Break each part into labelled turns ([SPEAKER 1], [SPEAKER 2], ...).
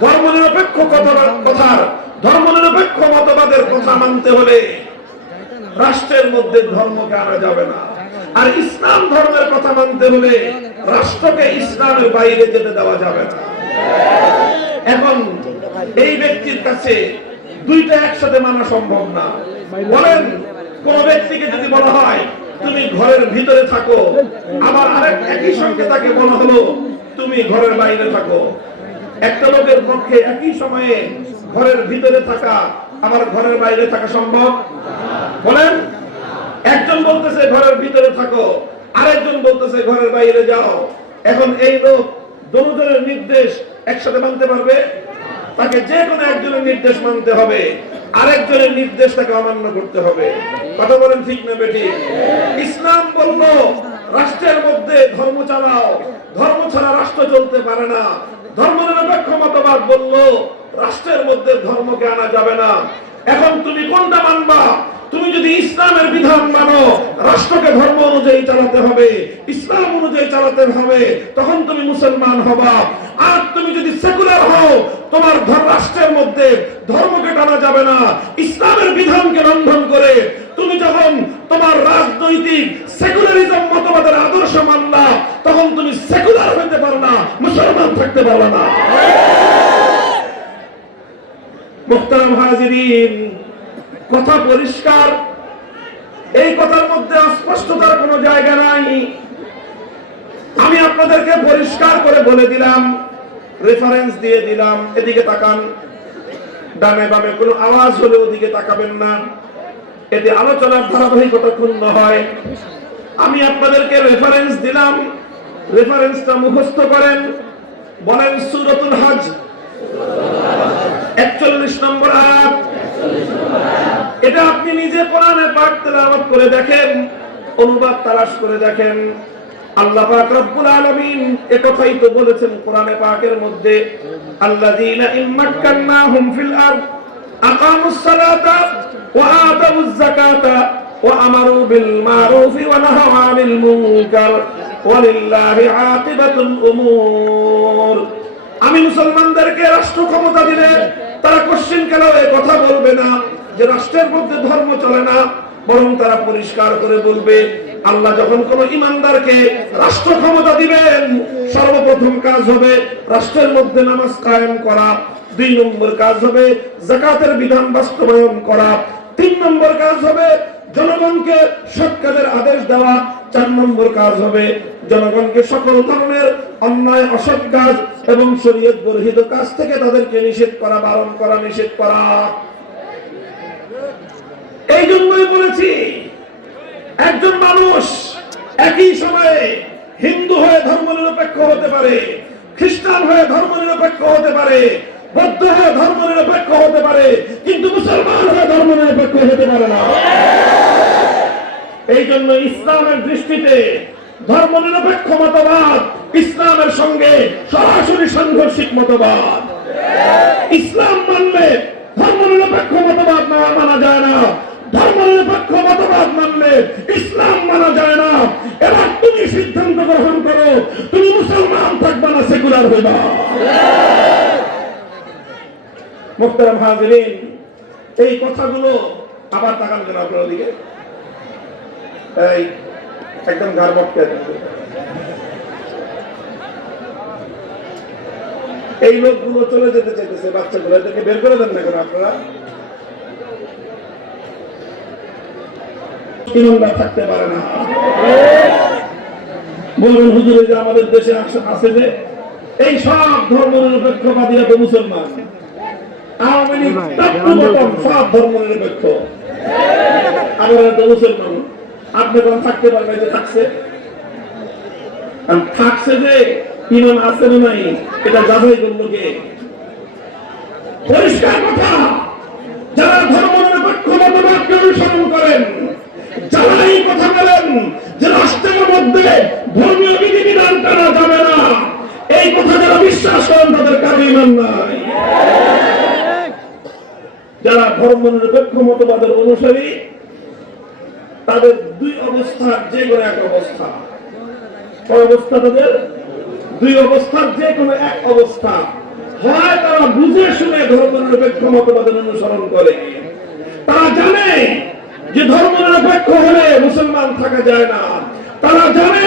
[SPEAKER 1] ধর্মনিরপেক্ষ কথা- কথার ধর্মনিরপেক্ষ মতবাদের কথা মানতে হলে রাষ্ট্রের মধ্যে ধর্মকে আনা যাবে না। আর ইসলাম ধর্মের কথা মানতে হলে রাষ্ট্রকে ইসলামের বাইরে যেতে দেওয়া যাবে না। এখন এই ব্যক্তির কাছে দুইটা একসাথে মানা সম্ভব না। বলেন, কোন ব্যক্তিকে যদি বলা হয়, তুমি ঘরের ভিতরে থাকো। আবার আরেক একই সঙ্গে তাকে বলা হলো, তুমি ঘরের বাইরে থাকো। একটা লোকের পক্ষে একই সময়ে ঘরের ভিতরে থাকা, আবার ঘরের বাইরে থাকা সম্ভব? বলেন, একজন বলতেছে ঘরের ভিতরে থাকো, আরেকজন বলতেছে ঘরের বাইরে যাও। এখন এই লোক দনুজনের নির্দেশ একসাথে মানতে পারবে? তাকে যে কোনো একজনের নির্দেশ মানতে হবে, আরেকজনের নির্দেশ তাকে অমান্য করতে হবে। কথা বলেন ঠিক না বেটি ইসলাম বলল, রাষ্ট্রের মধ্যে ধর্ম চালাও, ধর্ম ছাড়া রাষ্ট্র চলতে পারে না। ধর্মনিরপেক্ষ মতবাদ বলল, রাষ্ট্রের মধ্যে ধর্মকে আনা যাবে না। এখন তুমি কোনটা মানবা? তুমি যদি ইসলামের বিধান মানো, রাষ্ট্রকে ধর্ম অনুযায়ী চালাতে হবে, ইসলাম অনুযায়ী চালাতে হবে, তখন তুমি মুসলমান হবা। আর তুমি যদি সেকুলার হও, তোমার রাষ্ট্রের মধ্যে ধর্মকে টানা যাবে না। ইসলামের বিধানকে লঙ্ঘন করে তুমি যখন তোমার রাজনৈতিক সেকুলারিজম মতবাদের আদর্শ মানলা, তখন তুমি সেকুলার হতে পারো না, মুসলমান থাকতে পারো না। মুখতারাম হাজিরিন, কথা পরিষ্কার। এই কথার মধ্যে অস্পষ্টতার কোনো জায়গা নাই। আমি আপনাদেরকে পরিষ্কার করে বলে দিলাম রেফারেন্স দিয়ে দিলাম, এদিকে তাকান। ডানে বামে কোনো আওয়াজ হলে ওদিকে তাকাবেন না। এতে আলোচনার ধারাবাহিকতা ক্ষুণ্ণ হয়। আমি আপনাদেরকে রেফারেন্স দিলাম। রেফারেন্সটা মুখস্থ করেন। বলেন সুরতুল হজ। একচল্লিশ নম্বর আয়াত। এটা আপনি নিজে কোরআনে পাঠ তেলাওয়াত করে দেখেন, অনুবাদ তালাশ করে দেখেন। আল্লাহ পাক রব্বুল আলামিন একথাই তো বলেছেন কোরআনে পাকের মধ্যে, আল্লাযীনা ইম্মাক্কান্নাহুম ফিল আরদ আমারু বিল মারুফি ওয়া নাহাউ আনিল মুনকার ওয়ালিল্লাহি আকিবাতুল উমুর আমি মুসলমানদেরকে রাষ্ট্র ক্ষমতা দিলে তারা কোশ্চিন কেন এ কথা বলবে না? যে রাষ্ট্রের মধ্যে ধর্ম চলে না, বরং তারা পরিষ্কার করে বলবে, আল্লাহ যখন কোন ইমানদারকে রাষ্ট্র ক্ষমতা দিবেন, সর্বপ্রথম কাজ হবে রাষ্ট্রের মধ্যে নামাজ কায়েম করা, দুই নম্বর কাজ হবে জাকাতের বিধান বাস্তবায়ন করা তিন নম্বর কাজ হবে জনগণকে সৎ আদেশ দেওয়া, চার নম্বর কাজ হবে জনগণকে সকল ধরনের অন্যায়, অসৎ কাজ এবং শরীয়ত বর্হিত কাজ থেকে তাদেরকে নিষেধ করা, বারণ করা, নিষেধ করা। এই জন্যই বলেছি, একজন মানুষ একই সময়ে হিন্দু হয়ে ধর্ম নিরপেক্ষ হতে পারে, খ্রিস্টান হয়ে ধর্ম নিরপেক্ষ হতে পারে বৌদ্ধ হয়ে ধর্ম নিরপেক্ষ হতে পারে, কিন্তু মুসলমান হয়ে ধর্ম নিরপেক্ষ হতে পারে না। এই জন্য ইসলামের দৃষ্টিতে ধর্ম নিরপেক্ষ মতবাদ, ইসলামের সঙ্গে সরাসরি সাংঘর্ষিক মতবাদ। ইসলাম মানলে ধর্ম নিরপেক্ষ মতবাদ না মানা যায় না। ধর্ম নিরপেক্ষ মতবাদ মানলে ইসলাম মানা যায় না। এবার তুমি সিদ্ধান্ত গ্রহণ করো, তুমি মুসলমান থাকবে না সেকুলার হইবা। মুখতারাম হাজিরিন, এই কথাগুলো আবার তাকান কেন আপনার দিকে? এই, একদম এই লোকগুলো চলে যেতে চাইতেছে, বাচ্চাগুলো এদেরকে বের করে দেন না কেন আপনারা? থাকতে পারে না। বলবেন, হুজুরে যে আমাদের দেশে আছে যে, এই সব ধর্ম নিরপেক্ষবাদীরা তো মুসলমান। আওয়ামী লীগ সব ধর্ম নিরপেক্ষ। আবার এরা তো মুসলমান আপনি কোন থাকতে পারবেন যে থাকছে? থাকছে যে ইমান আছে না নাই এটা যাচাই করল কে পরিষ্কার কথা যারা ধর্ম নিরপেক্ষ মতবাদকে অনুসরণ করেন যারা এই কথা বলেন যে রাষ্ট্রের মধ্যে ধর্মীয় বিধিবিধান টানা যাবে না এই কথা যারা বিশ্বাস করেন তাদের কারও ইমান নাই। যারা ধর্ম নিরপেক্ষ মতবাদের অনুসারী, তাদের দুই অবস্থা, যে কোনো এক অবস্থা। অবস্থা তাদের? দুই অবস্থার যে কোনো এক অবস্থা। হয় তারা বুঝে শুনে ধর্ম নিরপেক্ষ মতবাদের অনুসরণ করে। তারা জানে যে ধর্ম নিরপেক্ষ হলে মুসলমান থাকা যায় না। তারা জানে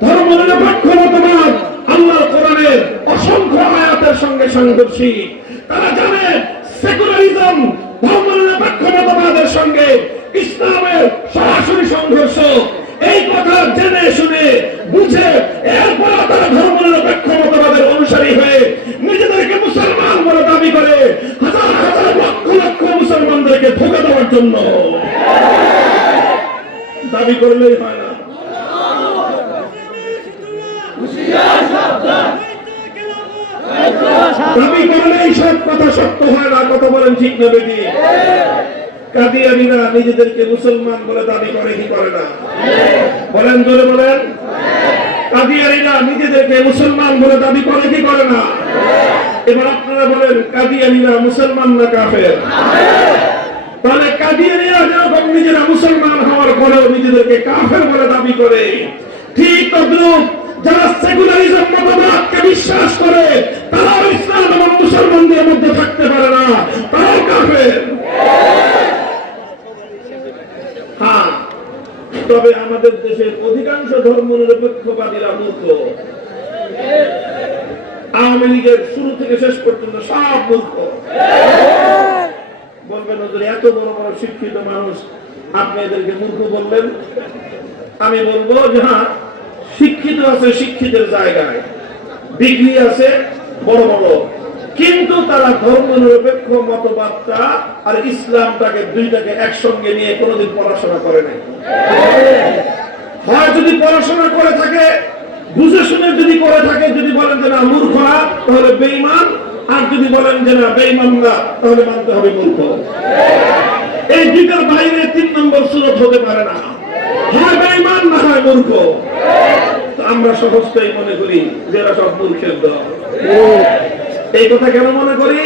[SPEAKER 1] ধর্ম নিরপেক্ষ মতবাদ আল্লাহ কোরআনের অসংখ্য আয়াতের সঙ্গে সংঘর্ষী। তারা জানে সেকুলারিজম ধর্ম নিরপেক্ষ মতবাদের সঙ্গে ইসলামের সরাসরি সংঘর্ষ। এই কথা জেনে শুনে, বুঝে এরপর তারা ধর্ম নিরপেক্ষ মতবাদের অনুসারী হয়ে নিজেদেরকে মুসলমান বলে দাবি করে হাজার হাজার লক্ষ লক্ষ মুসলমানদেরকে ধোকা দেওয়ার জন্য। দাবি করলেই হয় না। দাবি করলেই সব কথা সত্য হয় না, কথা বলেন ঠিক না বেটি। কাদিয়ানিরা নিজেদেরকে মুসলমান বলে দাবি করে, কি করে না? বলেন, জোরে বলেন। কাদিয়ানিরা নিজেদেরকে মুসলমান বলে দাবি করে, কি করে না? এবার আপনারা বলেন কাদিয়ানিরা মুসলমান না কাফের? তাহলে কাদিয়ানিরা যেরকম নিজেরা মুসলমান হওয়ার পরেও নিজেদেরকে কাফের বলে দাবি করে, ঠিক তদ্রুপ। দেশের অধিকাংশ ধর্ম নিরপেক্ষবাদীরা মূর্খ। আওয়ামী লীগের শুরু থেকে শেষ পর্যন্ত সব মূর্খ। বলবেন এত বড় বড় শিক্ষিত মানুষ, আপনি এদেরকে মূর্খ বললেন? আমি বলব যে হ্যাঁ শিক্ষিত আছে শিক্ষিতের জায়গায় ডিগ্রি আছে বড় বড়। কিন্তু তারা ধর্ম নিরপেক্ষ মতবাদটা আর ইসলামটাকে দুইটাকে একসঙ্গে নিয়ে কোনোদিন পড়াশোনা করে নাই। হয় যদি পড়াশোনা করে থাকে, বুঝে শুনে যদি করে থাকে, যদি বলেন যে না, মূর্খরা, তাহলে বেঈমান। আর যদি বলেন যে না বেঈমান না তাহলে মানতে হবে মূর্খ। এই দুইটার বাইরে তিন নম্বর সুরত হতে পারে না। হয় বেঈমান না হয় মূর্খ। আমরা সহজটাই মনে করি যে এরা সব মূর্খের দল। এই কথা কেন মনে করি?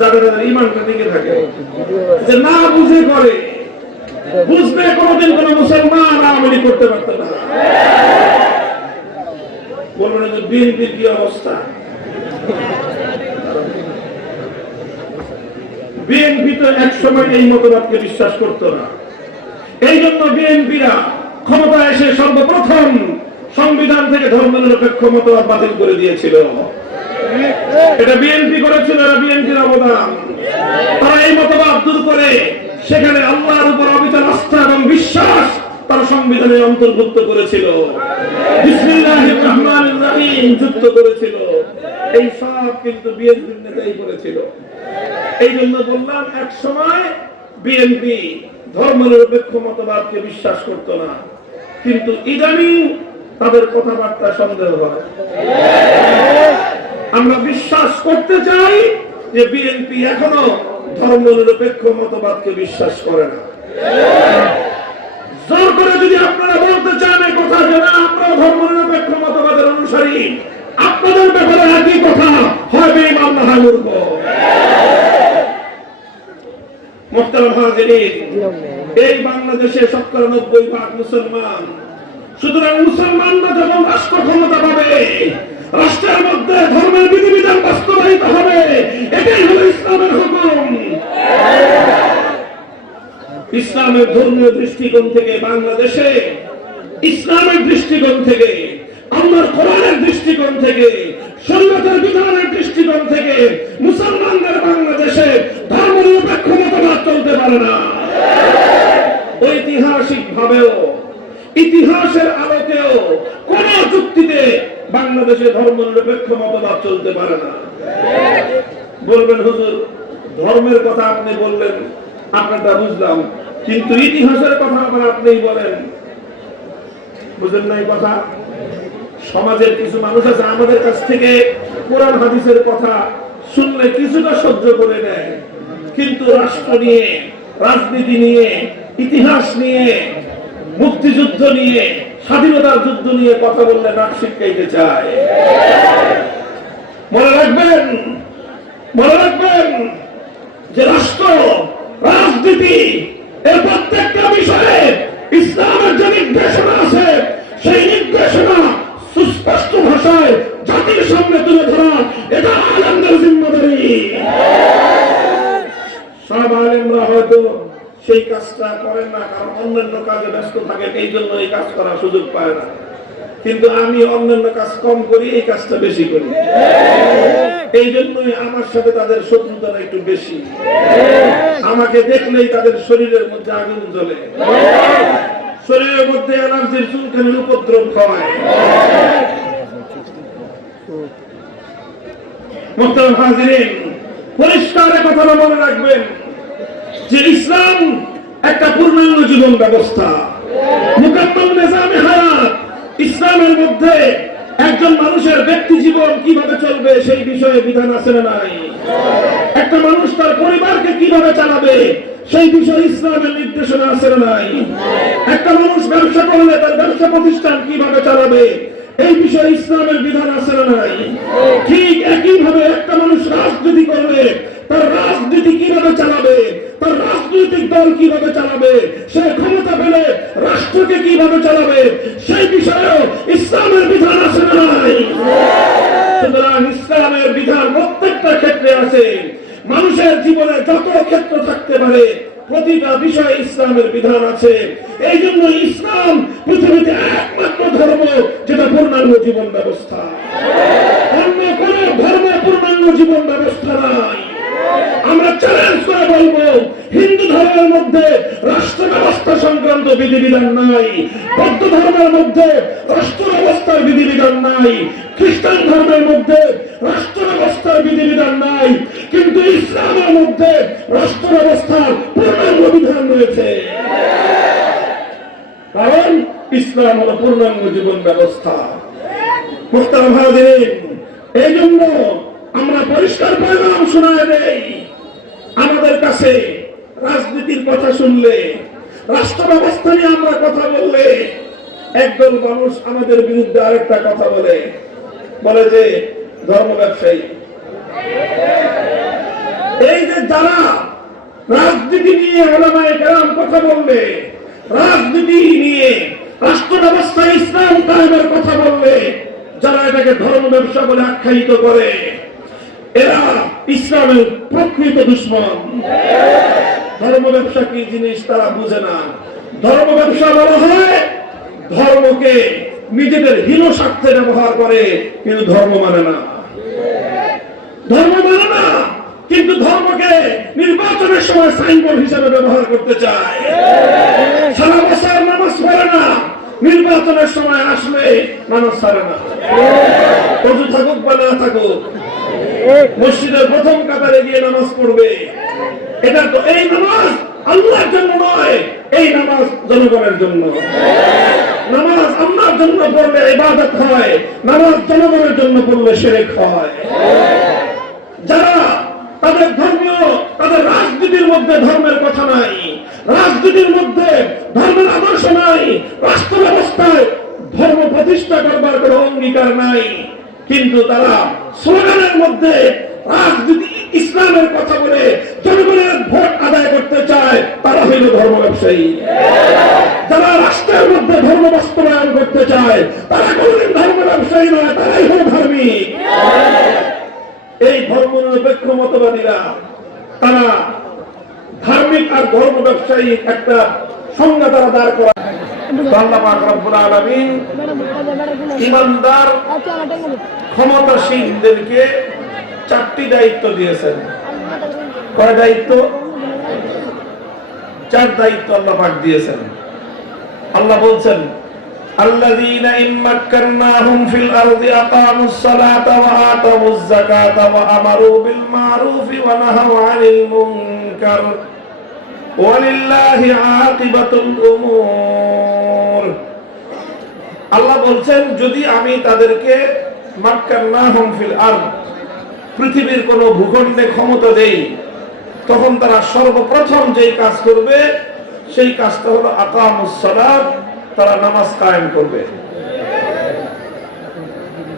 [SPEAKER 1] যাদের ইমানটা টিকে থাকে। যে না বুঝে করে বুঝবে, কোনোদিন কোন মুসলমান আওয়ামী করতে পারত না। বলবেন যে অবস্থা? বিএনপি তো এই মতবাদকে বিশ্বাস না। এই জন্য বিএনপিরা ক্ষমতা এসে সর্বপ্রথম সংবিধান থেকে ধর্ম নিরপেক্ষ মতবাদ বাতিল করে দিয়েছিল। এটা বিএনপি করেছিল, এরা বিএনপির অবদান। তারা এই মতবাদ দূর করে সেখানে আল্লাহর উপর অবিচল আস্থা এবং বিশ্বাস তারা সংবিধানে অন্তর্ভুক্ত করেছিল। যুক্ত করেছিল। এই সব কিন্তু বিএনপির নেতাই করেছিল এই জন্য বললাম, এক সময় বিএনপি ধর্ম নিরপেক্ষ মতবাদকে বিশ্বাস করত না। কিন্তু ইদানিং তাদের কথাবার্তা সন্দেহ হয়। আমরা বিশ্বাস করতে চাই যে বিএনপি এখনও ধর্ম নিরপেক্ষ মতবাদকে বিশ্বাস করে না। জোর করে যদি আপনারা বলতে চান এই কথা যে না আমরা ধর্ম নিরপেক্ষ মতবাদের অনুসারী, আপনাদের ব্যাপারে একই কথা বেঈমান না মূর্খ এই বাংলাদেশে শতকরা নব্বই ভাগ মুসলমান। সুতরাং মুসলমানরা যখন রাষ্ট্র ক্ষমতা পাবে, রাষ্ট্রের মধ্যে ধর্মের বিধিবিধান বাস্তবায়িত হবে এটাই হলো ইসলামের হুকুম ইসলামের ধর্মীয় দৃষ্টিকোণ থেকে বাংলাদেশে, ইসলামের দৃষ্টিকোণ থেকে আল্লাহর কোরআনের দৃষ্টিকোণ থেকে শরীয়তের বিধানের দৃষ্টিকোণ থেকে মুসলমানদের বাংলাদেশে ধর্ম নিরপেক্ষ মতবাদ চলতে পারে না। ঐতিহাসিক ভাবেও ইতিহাসের আলোকেও কোন যুক্তিতে বাংলাদেশে ধর্ম নিরপেক্ষ মতবাদ চলতে পারে না। বলবেন, হুজুর, ধর্মের কথা আপনি বললেন, আপনারটা বুঝলাম। কিন্তু ইতিহাসের কথা আবার আপনিই বলেন। বুঝলেন না এই কথা? সমাজের কিছু মানুষ আছে, আমাদের কাছ থেকে কোরআন, হাদিসের কথা শুনলে কিছুটা সহ্য করে নেয়। কিন্তু রাষ্ট্র নিয়ে, রাজনীতি নিয়ে, ইতিহাস নিয়ে, মুক্তিযুদ্ধ নিয়ে, স্বাধীনতার যুদ্ধ নিয়ে কথা বললে নাক শিক্ষাইতে চায়। মনে রাখবেন মনে রাখবেন যে রাষ্ট্র, রাজনীতি এর প্রত্যেকটা বিষয়ে ইসলামের যে নির্দেশনা আছে, সেই নির্দেশনা সুস্পষ্ট ভাষায় জাতির সামনে তুলে ধরা, এটা আলমদের জিম্মদারি। সব আলেমরা হয়তো সেই কাজটা করেন না, কারণ অন্যান্য কাজে ব্যস্ত থাকে এই জন্য এই কাজ করার সুযোগ পায় না। কিন্তু আমি অন্যান্য কাজ কম করি, এই কাজটা বেশি করি। এই জন্যই আমার সাথে তাদের শত্রুতা একটু বেশি। আমাকে দেখলেই তাদের শরীরের মধ্যে আগুন জ্বলে। শরীরের মধ্যে অ্যালার্জির চুলকানির উপদ্রব হয়। পরিষ্কার কথা মনে রাখবেন যে ইসলাম একটা পূর্ণাঙ্গ জীবন ব্যবস্থা। মুকাম্মাল নিজামে হায়াত ইসলামের মধ্যে একজন মানুষের ব্যক্তি জীবন কীভাবে চলবে সেই বিষয়ে বিধান আছে না নাই? একটা মানুষ তার পরিবারকে কীভাবে চালাবে সেই বিষয়ে ইসলামের নির্দেশনা আছে না নাই? একটা মানুষ ব্যবসা করলে তার ব্যবসা প্রতিষ্ঠান কীভাবে চালাবে এই বিষয়ে ইসলামের বিধান আছে না নাই? ঠিক একই ভাবে একটা মানুষ রাজনীতি করবে তার রাজনীতি কীভাবে চালাবে তার রাজনৈতিক দল কীভাবে চালাবে? সে ক্ষমতা পেলে রাষ্ট্রকে কীভাবে চালাবে? সেই বিষয়েও ইসলামের বিধান আছে নাই। সুতরাং ইসলামের বিধান প্রত্যেকটা ক্ষেত্রে আছে। মানুষের জীবনে যত ক্ষেত্র থাকতে পারে, প্রতিটা বিষয়ে ইসলামের বিধান আছে। এই জন্য ইসলাম পৃথিবীতে একমাত্র ধর্ম, যেটা পূর্ণাঙ্গ জীবন ব্যবস্থা। অন্য কোন ধর্ম পূর্ণাঙ্গ জীবন ব্যবস্থা আমরা চ্যালেঞ্জ করে বলব, হিন্দু ধর্মের মধ্যে রাষ্ট্র ব্যবস্থা সংক্রান্ত বিধিবিধান নাই, বৌদ্ধ ধর্মের মধ্যে রাষ্ট্র ব্যবস্থার বিধিবিধান নাই, খ্রিস্টান ধর্মের মধ্যে রাষ্ট্র ব্যবস্থার বিধিবিধান নাই, কিন্তু ইসলামের মধ্যে রাষ্ট্র ব্যবস্থার পূর্ণাঙ্গ বিধান রয়েছে। কারণ ইসলাম হলো পূর্ণাঙ্গ জীবন ব্যবস্থা। এই জন্য আমরা পরিষ্কার পরিমাণ শোনায় দেই। আমাদের কাছে রাজনীতির কথা শুনলে রাষ্ট্র ব্যবস্থা নিয়ে আমরা কথা বললে, একদল মানুষ আমাদের বিরুদ্ধে আরেকটা কথা বলে। বলে যে, ধর্ম ব্যবসায়ী। এই যে যারা রাজনীতি নিয়ে ওলামায় কেরাম কথা বললে, রাজনীতি নিয়ে রাষ্ট্র ব্যবস্থা ইসলাম কায়েমের কথা বললে, যারা এটাকে ধর্ম ব্যবসা বলে আখ্যায়িত করে, এরা ইসলামের প্রকৃত দুশ্মন। ধর্ম ব্যবসা কি জিনিস তারা বুঝে না। ধর্ম ব্যবসা বলা হয়, ধর্মকে নিজেদের হীন স্বার্থে ব্যবহার করে, কিন্তু ধর্ম মানে না। ধর্ম মানে না, কিন্তু ধর্মকে নির্বাচনের সময় সাইনবোর্ড হিসেবে ব্যবহার করতে চায়। সারা বছর নামাজ পড়ে না, নির্বাচনের সময় আসলে নামাজ ছাড়ে না। অজু থাকুক বা না থাকুক মসজিদের প্রথম কাতারে গিয়ে নামাজ পড়বে। এটা তো এই নামাজ আল্লাহর জন্য নয়, এই নামাজ জনগণের জন্য। নামাজ আল্লাহর জন্য পড়লে ইবাদত হয়, নামাজ জনগণের জন্য পড়লে শিরক হয়। যারা তাদের ধর্মীয়, তাদের রাজনীতির মধ্যে ধর্মের কথা নাই, রাজনীতির মধ্যে ধর্মের আদর্শ নাই রাষ্ট্র ব্যবস্থায় ধর্ম প্রতিষ্ঠা করবার কোনো অঙ্গীকার নাই। কিন্তু তারা স্লোগানের মধ্যে রাজনীতি, ইসলামের কথা বলে জনগণের ভোট আদায় করতে চায়, তারা হইল ধর্ম ব্যবসায়ী। যারা রাষ্ট্রের মধ্যে ধর্ম বাস্তবায়ন করতে চায়, তারা কোনদিন ধর্ম ব্যবসায়ী নয়, তারাই হল ধার্মিক এই ধর্ম নিরপেক্ষ মতবাদীরা, তারা ধার্মিক আর ধর্ম ব্যবসায়ী একটা সংজ্ঞা তারা দাঁড় করা আল্লাহ পাক রব্বুল আলামিন ইমানদার ক্ষমতাসীনদেরকে চারটি দায়িত্ব দিয়েছেন কয় দায়িত্ব চার দায়িত্ব আল্লাহ পাক দিয়েছেন আল্লাহ বলছেন الذين إن مكناهم في الأرض أقاموا الصلاة وآتوا الزكاة وأمروا بالمعروف ونهوا عن المنكر ولله عاقبة الأمور আল্লাহ বলছেন, যদি আমি তাদেরকে পৃথিবীর কোন ভূখণ্ডে ক্ষমতা দেই, তখন তারা সর্বপ্রথম যেই কাজ করবে, সেই কাজটা হলো আকামুস সালাত, তারা নামাজ কায়েম করবে।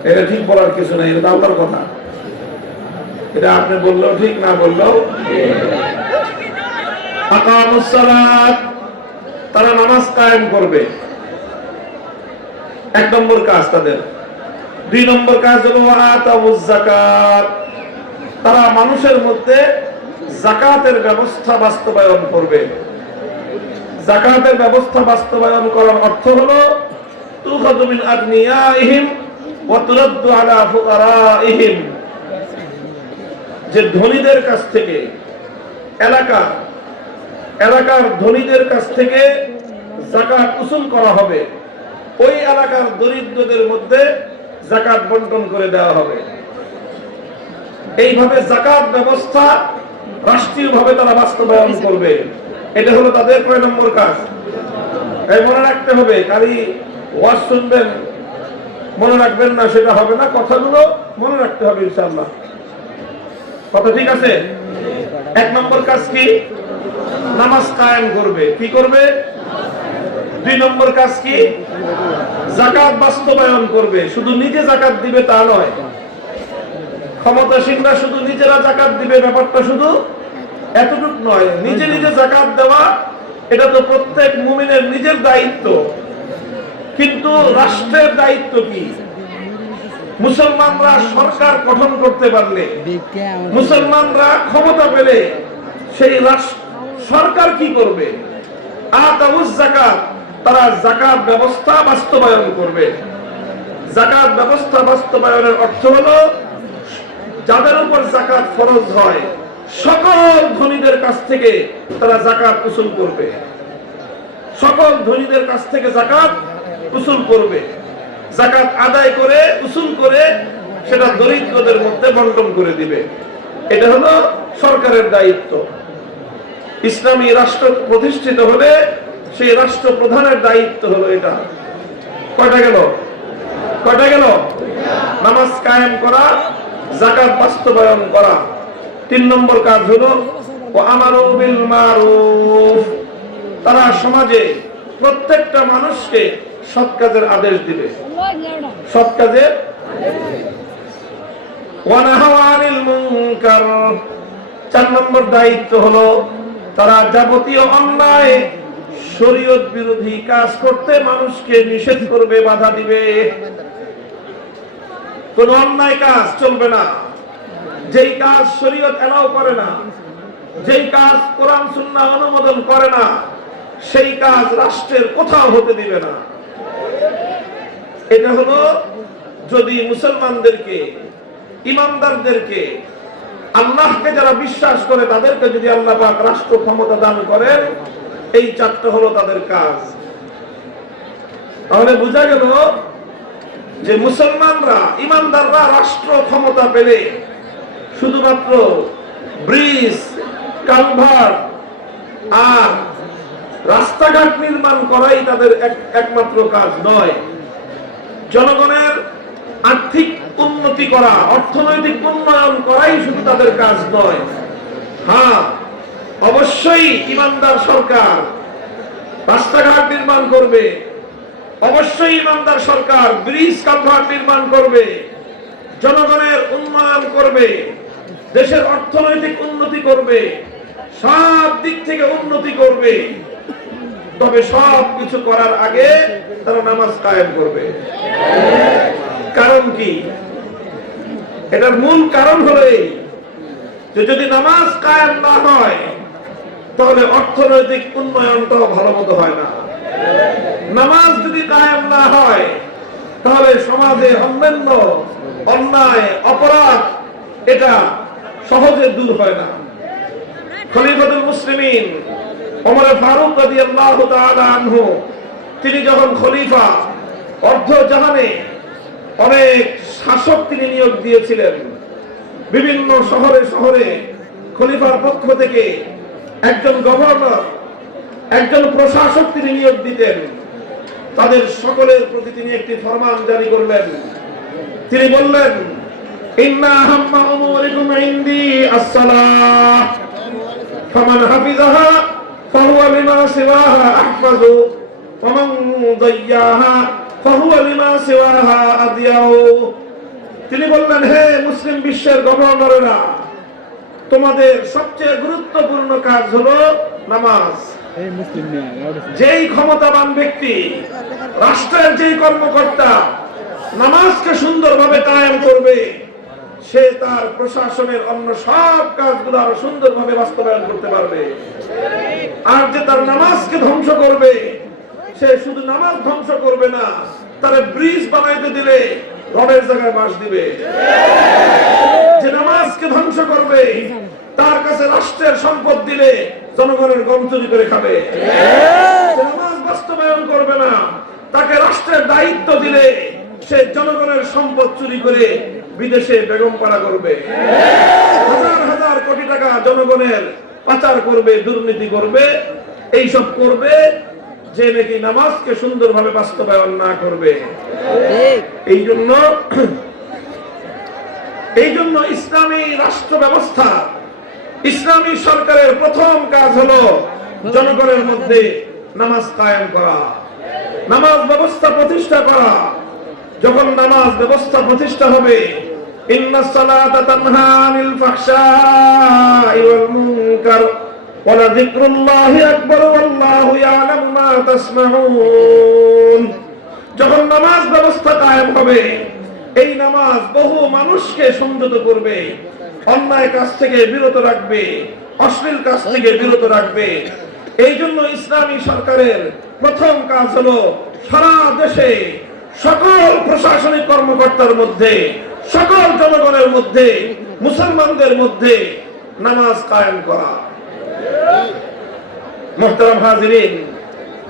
[SPEAKER 1] এটা ঠিক বলার কিছু নাই, এটা আল্লাহর কথা। এটা আপনি বললেও ঠিক, না বললেও তারা নামাজ কায়েম করবে। এক নম্বর কাজ তাদের। দুই নম্বর কাজ হলো তারা মানুষের মধ্যে জাকাতের ব্যবস্থা বাস্তবায়ন করবে। জাকাতের ব্যবস্থা বাস্তবায়ন করার অর্থ হলো যে ধনীদের কাছ থেকে এলাকা এলাকার ধনীদের কাছ থেকে জাকাত উসুল করা হবে। ওই এলাকার দরিদ্রদের মধ্যে জাকাত বন্টন করে দেওয়া হবে। এইভাবে জাকাত ব্যবস্থা রাষ্ট্রীয়ভাবে তারা বাস্তবায়ন করবে। এটা হলো তাদের কয় নম্বর কাজ। তাই মনে রাখতে হবে, খালি ওয়াজ শুনবেন, মনে রাখবেন না সেটা হবে না, কথাগুলো মনে রাখতে হবে ইনশাআল্লাহ। কথা ঠিক আছে? এক নম্বর কাজ কি? নামাজ কায়েম করবে। কি করবে? দুই নম্বর কাজ কি? জাকাত বাস্তবায়ন করবে। শুধু নিজে জাকাত দিবে তা নয়। ক্ষমতাসীনরা শুধু নিজেরা জাকাত দিবে ব্যাপারটা শুধু এতটুক নয়। নিজে নিজে জাকাত দেওয়া এটা তো প্রত্যেক মুমিনের নিজের দায়িত্ব। কিন্তু রাষ্ট্রের দায়িত্ব কি? মুসলমানরা সরকার গঠন করতে পারলে মুসলমানরা ক্ষমতা পেলে সেই রাষ্ট্র সরকার কি করবে? তারা জাকাত ব্যবস্থা বাস্তবায়ন করবে। জাকাত ব্যবস্থা বাস্তবায়নের অর্থ হলো, যাদের উপর জাকাত ফরজ হয়, সকল ধনীদের কাছ থেকে তারা জাকাত উসুল করবে। সকল ধনীদের কাছ থেকে জাকাত উসুল করবে। জাকাত আদায় করে, উসুল করে, সেটা দরিদ্রদের মধ্যে বন্টন করে দিবে। এটা হলো সরকারের দায়িত্ব। ইসলামী রাষ্ট্র প্রতিষ্ঠিত হলে সেই রাষ্ট্র প্রধানের দায়িত্ব হলো এটা। কয়টা গেল? কয়টা গেল? নামাজ কায়েম করা জাকাত বাস্তবায়ন করা। তিন নম্বর কাজ হলো তারা সমাজে প্রত্যেকটা মানুষকে সৎ কাজের আদেশ দিবে। সৎ কাজের চার নম্বর দায়িত্ব হলো তারা যাবতীয় অন্যায় শরীয়ত বিরোধী কাজ করতে মানুষকে নিষেধ করবে, বাধা দিবে। কোন অন্যায় কাজ চলবে না। যেই কাজ শরীয়ত এলাও করে না, যেই কাজ কোরআন, সুন্নাহ অনুমোদন করে না, সেই কাজ রাষ্ট্রের কোথাও হতে দিবে না। এটা হলো যদি মুসলমানদেরকে, ইমানদারদেরকে আল্লাহকে যারা বিশ্বাস করে, তাদেরকে যদি আল্লাহ পাক রাষ্ট্র ক্ষমতা দান করেন, এই চারটে হলো তাদের কাজ। তাহলে বোঝা গেল যে মুসলমানরা, ইমানদাররা রাষ্ট্র ক্ষমতা পেলে শুধুমাত্র ব্রিজ কালভার্ট আর রাস্তাঘাট নির্মাণ করাই তাদের এক- একমাত্র কাজ নয়। জনগণের আর্থিক উন্নতি করা, অর্থনৈতিক উন্নয়ন করাই শুধু তাদের কাজ নয়। হ্যাঁ অবশ্যই ইমানদার সরকার রাস্তাঘাট নির্মাণ করবে। অবশ্যই ইমানদার সরকার ব্রিজ কালভার্ট নির্মাণ করবে। জনগণের উন্নয়ন করবে। দেশের অর্থনৈতিক উন্নতি করবে। সব দিক থেকে উন্নতি করবে। তবে সব কিছু করার আগে তারা নামাজ কায়েম করবে। কারণ কি? এটার মূল কারণ হলো এই যে যদি নামাজ কায়েম না হয়, তাহলে অর্থনৈতিক উন্নয়নটাও ভালো মতো হয় না। নামাজ যদি কায়েম না হয়, তাহলে সমাজে অন্যান্য অন্যায়, অপরাধ, এটা সহজে দূর হয় না। খলিফাতুল মুসলিমিন ওমর ফারুক রাদিয়াল্লাহু তাআলা আনহু, তিনি যখন খলিফা অর্ধ জাহানে অনেক শাসক তিনি নিয়োগ দিয়েছিলেন। বিভিন্ন শহরে শহরে খলিফার পক্ষ থেকে একজন গভর্নর, একজন প্রশাসক তিনি নিয়োগ দিতেন। তাদের সকলের প্রতি তিনি একটি ফরমান জারি করলেন। তিনি বললেন, ইন্না তিনি বললেন হে মুসলিম বিশ্বের গভর্নরেরা তোমাদের সবচেয়ে গুরুত্বপূর্ণ কাজ হলো নামাজ। যেই ক্ষমতাবান ব্যক্তি রাষ্ট্রের যেই কর্মকর্তা নামাজকে সুন্দরভাবে কায়েম করবে সে তার প্রশাসনের অন্য সব কাজগুলো আরও সুন্দরভাবে বাস্তবায়ন করতে পারবে। আর যে তার নামাজকে ধ্বংস করবে সে শুধু নামাজ ধ্বংস করবে না, তার ব্রিজ বানাইতে দিলে রবের জায়গায় বাস দিবে। যে নামাজকে ধ্বংস করবে, তার কাছে রাষ্ট্রের সম্পদ দিলে জনগণের গম চুরি করে খাবে। নামাজ বাস্তবায়ন করবে না, তাকে রাষ্ট্রের দায়িত্ব দিলে সে জনগণের সম্পদ চুরি করে বিদেশে বেগম পাড়া করবে। হাজার হাজার কোটি টাকা জনগণের পাচার করবে, দুর্নীতি করবে, এইসব করবে যে নাকি নামাজকে সুন্দরভাবে বাস্তবায়ন না করবে। এই জন্য এই জন্য ইসলামী রাষ্ট্র ব্যবস্থা ইসলামী সরকারের প্রথম কাজ হলো জনগণের মধ্যে নামাজ কায়েম করা নামাজ ব্যবস্থা প্রতিষ্ঠা করা। যখন নামাজ ব্যবস্থা প্রতিষ্ঠা হবে ইন্না সালাতা তানহা আনিল ফাহশাই ওয়াল মুনকার। ওয়ালা যিকরুল্লাহি আকবার, ওয়াল্লাহু ইয়ালামু মা তাসমাউন। যখন নামাজ ব্যবস্থা কায়েম হবে, এই নামাজ বহু মানুষকে সংযত করবে, অন্যায় কাজ থেকে বিরত রাখবে, অশ্লীল কাজ থেকে বিরত রাখবে। এই জন্য ইসলামী সরকারের প্রথম কাজ হলো সারা দেশে সকল প্রশাসনিক কর্মকর্তার মধ্যে, সকল জনগণের মধ্যে, মুসলমানদের মধ্যে নামাজ কায়েম করা। মোহতারাম হাজিরিন,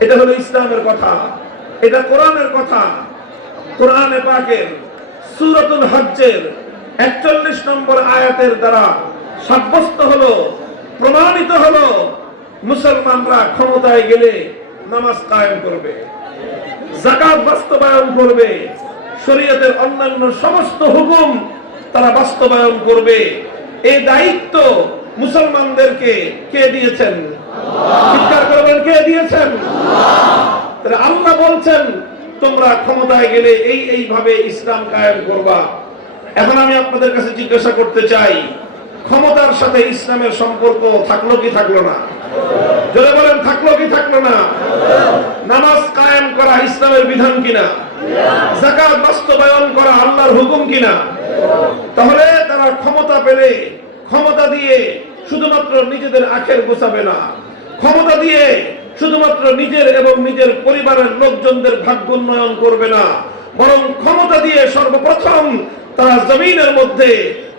[SPEAKER 1] এটা হলো ইসলামের কথা, এটা কোরআনের কথা। কোরআনে পাকের সূরাতুল হজ্জের 41 নম্বর আয়াতের দ্বারা সাব্যস্ত হলো, প্রমাণিত হলো, মুসলমানরা ক্ষমতায় গেলে নামাজ কায়েম করবে জাকাত বাস্তবায়ন করবে, শরীয়তের অন্যান্য সমস্ত হুকুম তারা বাস্তবায়ন করবে। এই দায়িত্ব মুসলমানদেরকে কে দিয়েছেন? চিৎকার করবেন, কে দিয়েছেন? আল্লাহ বলছেন, তোমরা ক্ষমতায় গেলে এই, এইভাবে ইসলাম কায়েম করবা। এখন আমি আপনাদের কাছে জিজ্ঞাসা করতে চাই, ক্ষমতার সাথে ইসলামের সম্পর্ক থাকল কি থাকল না? জোরে বলেন, থাকল কি থাকল না? নামাজ কায়েম করা ইসলামের বিধান কিনা? জাকাত বাস্তবায়ন করা আল্লাহর হুকুম কিনা? তাহলে তারা ক্ষমতা পেলে ক্ষমতা দিয়ে শুধুমাত্র নিজেদের আখের গোছাবে না। ক্ষমতা দিয়ে শুধুমাত্র নিজের এবং নিজের পরিবারের লোকজনদের ভাগ্য উন্নয়ন করবে না। বরং ক্ষমতা দিয়ে সর্বপ্রথম তারা জমিনের মধ্যে,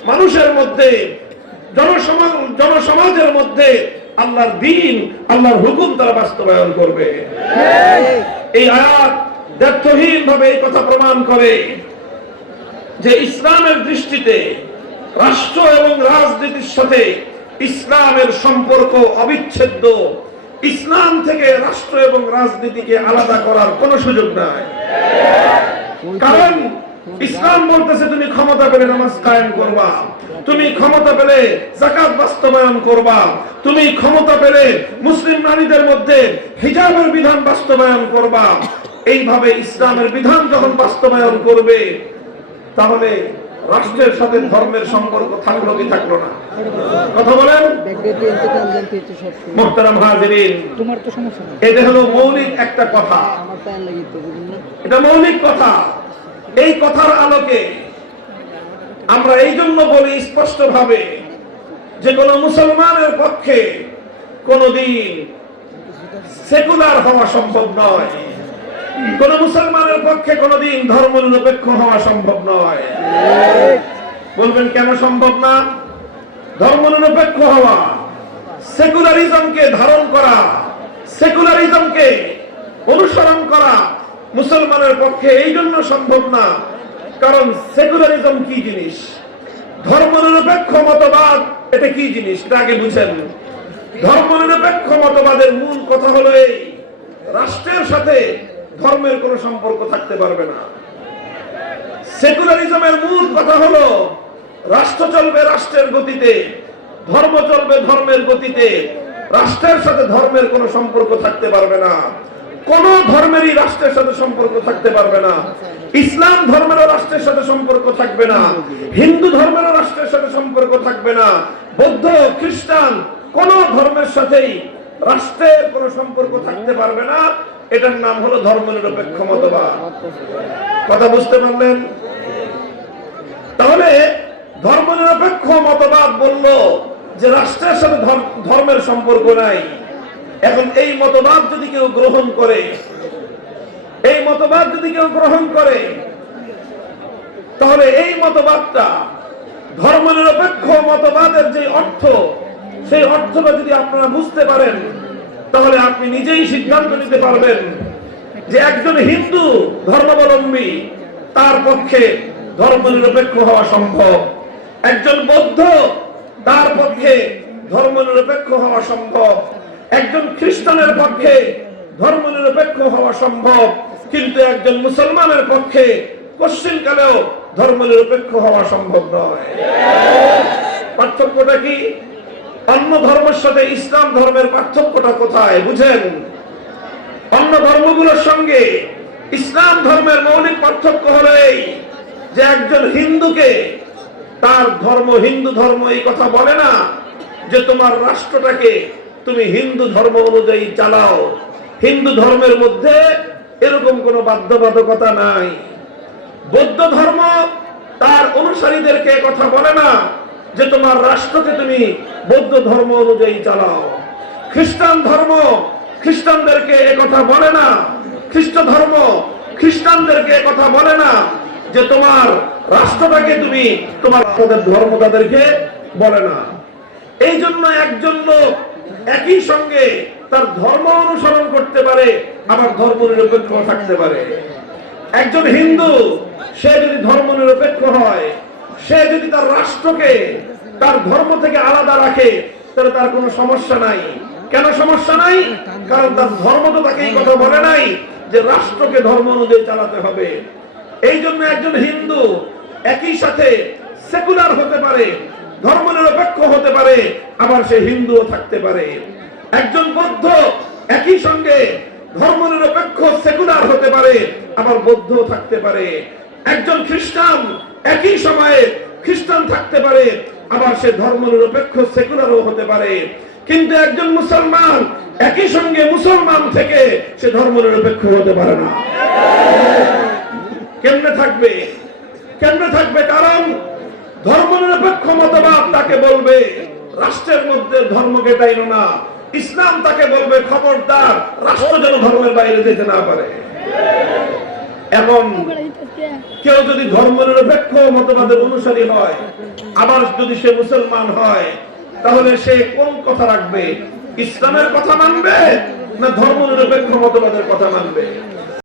[SPEAKER 1] মানুষের মধ্যে, জনসমাজ, জনসমাজের মধ্যে আল্লাহর দিন, আল্লাহর হুকুম তারা বাস্তবায়ন করবে। এই আয়াত দ্ব্যর্থহীন ভাবে কথা প্রমাণ করে যে ইসলামের দৃষ্টিতে রাষ্ট্র এবং রাজনীতির সাথে ইসলামের সম্পর্ক অবিচ্ছেদ্য। ইসলাম থেকে রাষ্ট্র এবং রাজনীতিকে আলাদা করার কোনো সুযোগ নাই। কারণ ইসলাম বলতেছে, তুমি ক্ষমতা পেলে নামাজ কায়েম করবা, তুমি ক্ষমতা পেলে জাকাত বাস্তবায়ন করবা, তুমি ক্ষমতা পেলে মুসলিম নারীদের মধ্যে হিজাবের বিধান বাস্তবায়ন করবা। এইভাবে ইসলামের বিধান যখন বাস্তবায়ন করবে, তাহলে রাষ্ট্রের সাথে ধর্মের সম্পর্ক থাকল কি থাকল না? কথা বলেন। মোহতারাম হাজিরিন
[SPEAKER 2] তোমার তো সমস্যা
[SPEAKER 1] এটা হলো মৌলিক একটা কথা। এটা মৌলিক কথা। এই কথার আলোকে আমরা এই জন্য বলি স্পষ্ট ভাবে যে কোন মুসলমানের পক্ষে কোনদিন সেকুলার হওয়া সম্ভব নয়। কোন মুসলমানের পক্ষে কোনদিন ধর্ম নিরপেক্ষ হওয়া সম্ভব নয়। বলবেন, কেন সম্ভব না? ধর্ম নিরপেক্ষ হওয়া, সেকুলারিজমকে ধারণ করা, সেকুলারিজমকে অনুসরণ করা মুসলমানের পক্ষে এই জন্য সম্ভব না। কারণ সেকুলারিজম কি জিনিস? ধর্ম নিরপেক্ষ মতবাদ, এটা কি জিনিস? এটা আগে বুঝেন। ধর্ম নিরপেক্ষ মতবাদের মূল কথা হলো এই, রাষ্ট্রের সাথে ধর্মের কোনো সম্পর্ক থাকতে পারবে না। সেকুলারিজমের মূল কথা হলো, রাষ্ট্র চলবে রাষ্ট্রের গতিতে, ধর্ম চলবে ধর্মের গতিতে, রাষ্ট্রের সাথে ধর্মের কোনো সম্পর্ক থাকতে পারবে না। কোন ধর্মেরই রাষ্ট্রের সাথে সম্পর্ক থাকতে পারবে না। ইসলাম ধর্মেরও রাষ্ট্রের সাথে সম্পর্ক থাকবে না। হিন্দু ধর্মেরও রাষ্ট্রের সাথে সম্পর্ক থাকবে না। বৌদ্ধ, খ্রিস্টান, কোন ধর্মের সাথেই রাষ্ট্রের কোনো সম্পর্ক থাকতে পারবে না। এটার নাম হলো ধর্ম নিরপেক্ষ মতবাদ। কথা বুঝতে পারলেন? তাহলে ধর্মনিরপেক্ষ মতবাদ বলল যে রাষ্ট্রের সাথে ধর্মের সম্পর্ক নাই। এখন এই মতবাদ যদি কেউ গ্রহণ করে, এই মতবাদ যদি কেউ গ্রহণ করে, তাহলে এই মতবাদটা ধর্মনিরপেক্ষ মতবাদের যে অর্থ, সেই অর্থটা যদি আপনারা বুঝতে পারেন তাহলে আপনি নিজেই সিদ্ধান্ত নিতে পারবেন যে একজন হিন্দু ধর্মাবলম্বী তার পক্ষে ধর্মনিরপেক্ষ হওয়া সম্ভব। একজন বৌদ্ধ তার পক্ষে ধর্মনিরপেক্ষ হওয়া সম্ভব। একজন খ্রিস্টানের পক্ষে ধর্মনিরপেক্ষ হওয়া সম্ভব। কিন্তু একজন মুসলমানের পক্ষে পশ্চিমকালেও ধর্মনিরপেক্ষ হওয়া সম্ভব নয়। পার্থক্যটা কি? অন্য ধর্মের সাথে ইসলাম ধর্মের পার্থক্যটা কোথায়, বুঝেন? অন্য ধর্মগুলোর সঙ্গে ইসলাম ধর্মের মৌলিক পার্থক্য হলো এই যে একজন হিন্দুকে, তার ধর্ম হিন্দু ধর্ম এই কথা বলে না যে তোমার রাষ্ট্রটাকে তুমি হিন্দু ধর্ম অনুযায়ী চালাও। হিন্দু ধর্মের মধ্যে এরকম কোনো বাধ্যবাধকতা নাই। বৌদ্ধ ধর্ম তার অনুসারীদেরকে কথা বলে না যে তোমার রাষ্ট্রকে তুমি বৌদ্ধ ধর্ম অনুযায়ী চালাও। খ্রিস্টান ধর্ম খ্রিস্টানদেরকে এ কথা বলে না। খ্রিস্ট ধর্ম খ্রিস্টানদেরকে কথা বলে না যে তোমার রাষ্ট্রটাকে তুমি তোমার তাদের ধর্ম তাদেরকে বলে না। এই জন্য একজন লোক একই সঙ্গে তার ধর্ম অনুসরণ করতে পারে, আবার ধর্ম নিরপেক্ষ থাকতে পারে। একজন হিন্দু, সে যদি ধর্ম নিরপেক্ষ হয় সে যদি তার রাষ্ট্রকে, তার ধর্ম থেকে আলাদা রাখে, তাহলে তার কোনো সমস্যা নাই। কেন সমস্যা নাই? কারণ তার ধর্ম তো তাকে এই কথা বলে নাই যে রাষ্ট্রকে ধর্ম অনুযায়ী চালাতে হবে। এই জন্য একজন হিন্দু একই সাথে সেকুলার হতে পারে ধর্ম নিরপেক্ষ হতে পারে, আবার সে হিন্দুও থাকতে পারে। একজন বৌদ্ধ একই সঙ্গে ধর্ম নিরপেক্ষ সেকুলার হতে পারে, আবার বৌদ্ধ থাকতে পারে। একজন খ্রিস্টান একই সময়ে খ্রিস্টান থাকতে পারে, আবার সে ধর্ম নিরপেক্ষ সেকুলারও হতে পারে। কিন্তু একজন মুসলমান একই সঙ্গে মুসলমান থেকে সে ধর্ম নিরপেক্ষ হতে পারে না। কেমনে থাকবে? কেমনে থাকবে? কারণ ধর্ম নিরপেক্ষ মতবাদ তাকে বলবে, রাষ্ট্রের মধ্যে ধর্মকে টাইনো না। ইসলাম তাকে বলবে, খবরদার, রাষ্ট্র যেন ধর্মের বাইরে যেতে না পারে। এখন কেউ যদি ধর্ম নিরপেক্ষ মতবাদের অনুসারী হয়, আবার যদি সে মুসলমান হয়, তাহলে সে কোন কথা রাখবে? ইসলামের কথা মানবে না ধর্ম নিরপেক্ষ মতবাদের কথা মানবে?